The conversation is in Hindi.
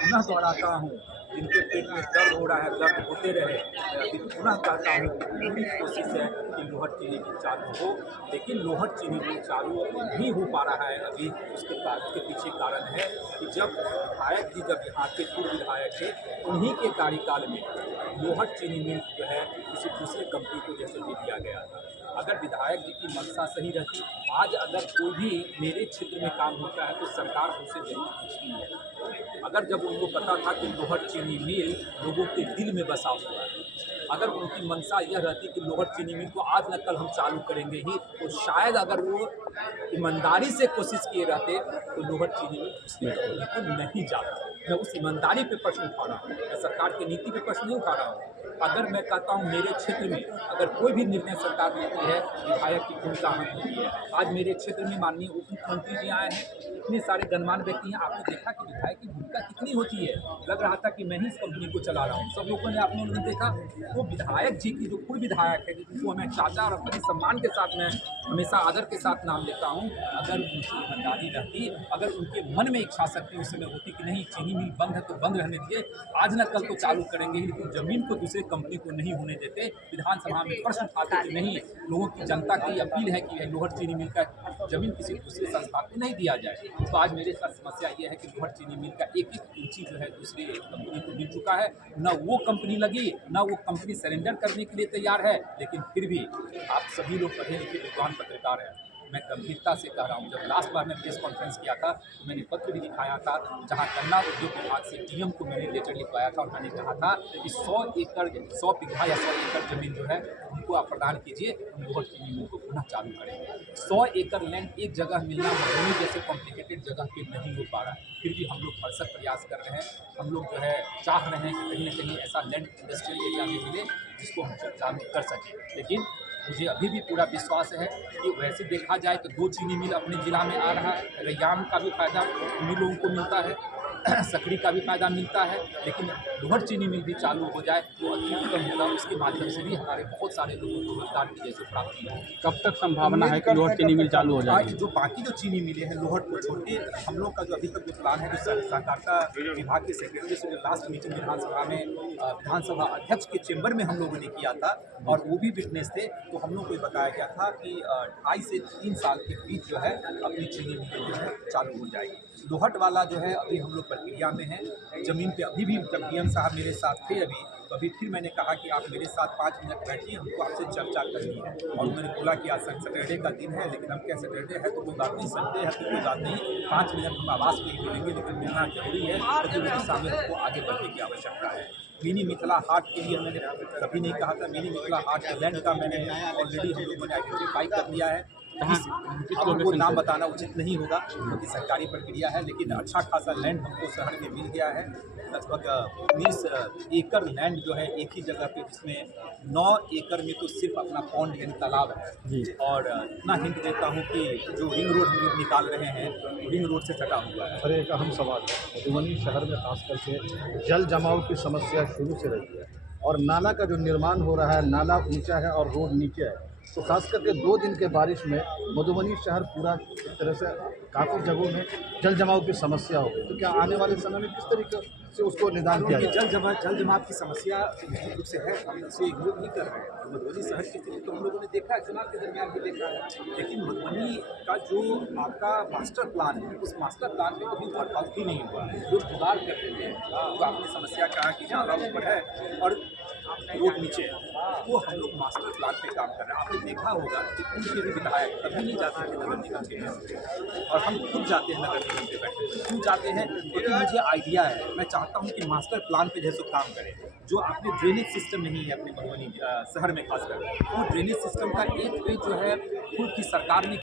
पुनः दोहराता हूँ, जिनके पेट में दर्द हो रहा है, दर्द होते रहे। मैं अभी पुनः कहता हूँ कि पूरी कोशिश है कि लोहट चीनी मिल चालू हो, लेकिन लोहट चीनी मिल चालू नहीं हो पा रहा है अभी। उसके पीछे कारण है कि जब विधायक जी जब यहाँ के पूर्व विधायक थे, उन्हीं के कार्यकाल में लोहट चीनी मिल जो है किसी दूसरे कंपनी को जैसे दे दिया गया था। अगर विधायक जी की मंशा सही रहती, आज अगर कोई भी मेरे क्षेत्र में काम होता है तो सरकार हमसे जरूर पूछती है। अगर जब उनको पता था कि लोहट चीनी मिल लोगों के दिल में बसा हुआ है, अगर उनकी मंशा यह रहती कि लोहट चीनी मिल को आज न कल हम चालू करेंगे ही, तो शायद अगर वो ईमानदारी से कोशिश किए रहते तो लोहट चीनी मिल उसमें तो नहीं जाता। मैं उस ईमानदारी पे प्रश्न उठा रहा हूँ, मैं सरकार की नीति पे प्रश्न नहीं उठा रहा हूँ। अगर मैं कहता हूँ मेरे क्षेत्र में अगर कोई भी निर्णय सरकार लेती है, विधायक की भूमिका अहम होती है। आज मेरे क्षेत्र में माननीय उप मुख्यमंत्री जी आए हैं, इतने सारे गणमान्य व्यक्ति हैं, आपने देखा कि विधायक की भूमिका कितनी होती है। लग रहा था कि मैं ही इस कंपनी को चला रहा हूँ। सब लोगों ने आप लोगों ने देखा, वो विधायक जी की जो पूर्व विधायक है, जिनको मैं चाचा और बड़े सम्मान के साथ मैं हमेशा आदर के साथ नाम लेता हूँ, अगर उनकी ईमानदारी रहती, अगर उनके मन में इच्छा शक्ति उस समय होती कि नहीं चीनी मिल बंद है तो बंद रहने दिए, आज न कल तो चालू करेंगे ही, लेकिन जमीन को दूसरे कंपनी को नहीं होने देते। विधानसभा में प्रश्न उठाते कि नहीं, लोगों की जनता की अपील है कि लोहट चीनी मिल का जमीन किसी दूसरे संस्था को नहीं दिया जाए। तो आज मेरे साथ समस्या ये है कि लोहट चीनी मिल का एक एक इंची जो है दूसरी कंपनी को मिल चुका है। न वो कंपनी लगी, न वो कंपनी सरेंडर करने के लिए तैयार है, लेकिन फिर भी आप सभी लोग पढ़े लिखे विद्वान पत्रकार हैं, मैं गंभीरता से कह रहा हूँ। जब लास्ट बार मैं प्रेस कॉन्फ्रेंस किया था तो मैंने पत्र भी दिखाया था, जहाँ गन्ना उद्योग विभाग से डीएम को मैंने लेटर लिखवाया था और मैंने कहा था कि 100 एकड़ 100 बीघा या 100 एकड़ जमीन जो है उनको आप प्रदान कीजिए, हम लोहट चीनी मिल को पुनः चालू करेंगे। 100 एकड़ लैंड एक जगह मिलना मधुबनी जैसे कॉम्प्लिकेटेड जगह पे नहीं हो पा रहा है, फिर भी हम लोग भरसक प्रयास कर रहे हैं। हम लोग जो है चाह रहे हैं कि कहीं ना कहीं ऐसा लैंड इंडस्ट्रियल एरिया में मिले जिसको हम चालू कर सकें। लेकिन मुझे अभी भी पूरा विश्वास है कि वैसे देखा जाए तो 2 चीनी मिल अपने ज़िला में आ रहा है। रैयाम का भी फ़ायदा उन्हीं लोगों को मिलता है, सकड़ी का भी फ़ायदा मिलता है, लेकिन लोहट चीनी मिल भी चालू हो जाए तो अति उत्तम होगा। उसके माध्यम से भी हमारे बहुत सारे लोगों को रोजगार की जैसे प्राप्ति हो। कब तक संभावना है कि लोहट चीनी मिल चालू हो जाएगी? जो बाकी जो चीनी मिलें हैं लोहट को छोड़ के, हम लोग का जो अभी तक जो प्लान है, जो सहकारिता विभाग के सेक्रेटरी से जो लास्ट मीटिंग विधानसभा में विधानसभा अध्यक्ष के चेंबर में हम लोगों ने किया था और वो भी विटनेस थे, तो हम लोग को ये बताया गया था कि 2.5 से 3 साल के बीच जो है अपनी चीनी मिलें जो है चालू हो जाएगी। लोहट वाला जो है अभी हम लोग प्रक्रिया में हैं। ज़मीन पे अभी भी जब डीएम साहब मेरे साथ थे अभी, तो अभी फिर मैंने कहा कि आप मेरे साथ 5 मिनट बैठिए, हमको आपसे चर्चा करनी है। और उन्होंने बोला कि आज सैटरडे का दिन है, लेकिन हम क्या सैटरडे है तो कोई बात नहीं, संडे है तो कोई बात नहीं, 5 मिनट हम आवास पे ही मिलेंगे, लेकिन मिलना जरूरी है क्योंकि उस दिशा में हमको आगे बढ़ने की आवश्यकता है। मिनी मिथिला हाट के लिए मैंने कभी नहीं कहा था, मिनी मिथिला हाट के लैंड का मैंने ऑलरेडी हम लोगों ने आइडेंटिफाई कर दिया है। आपको नाम बताना उचित नहीं होगा क्योंकि सरकारी प्रक्रिया है, लेकिन अच्छा खासा लैंड हमको शहर में मिल गया है। लगभग 19 एकड़ लैंड जो है एक ही जगह पे, जिसमें 9 एकड़ में तो सिर्फ अपना पॉन्ड यानी तालाब है। और इतना हिंट देता हूँ कि जो रिंग रोड हम लोग निकाल रहे हैं रिंग रोड से सटा हुआ है। सर, एक अहम सवाल है, मधुबनी शहर में खास करके जल जमाव की समस्या शुरू से रही है और नाला का जो निर्माण हो रहा है, नाला ऊंचा है और रोड नीचे है, तो खास करके 2 दिन के बारिश में मधुबनी शहर पूरा एक तरह से काफ़ी जगहों में जल जमाव की समस्या हो गई। तो क्या आने वाले समय में किस तरीके से उसको निदान किया जाए? जल जमाव की समस्या निश्चित रूप से है, हम इसे इग्नोर नहीं कर रहे हैं। मधुबनी शहर की स्थिति तो हम लोगों ने देखा है, चुनाव के दरमियान भी देखा है, लेकिन मधुबनी का जो आपका मास्टर प्लान है, उस मास्टर प्लान में कभी वर्कआउट ही नहीं हुआ है। लोग जुगाड़ करते थे, तो आपने समस्या कहा कि जहाँ ऊपर है और रोड नीचे है, वो हम लोग मास्टर प्लान पे काम कर रहे हैं। आपने देखा होगा कि पूर्व के भी विधायक कभी नहीं जाते थे नगर निगम के में, और हम खुद जाते हैं नगर निगम पे बैठे। क्यों जाते हैं? क्योंकि मुझे आइडिया है, मैं चाहता हूँ कि मास्टर प्लान पे जैसे काम करें। जो आपने ड्रेनेज सिस्टम नहीं है अपने मधुबनी शहर में खासकर, वो ड्रेनेज सिस्टम का एक पेज जो है पूर्व की सरकार ने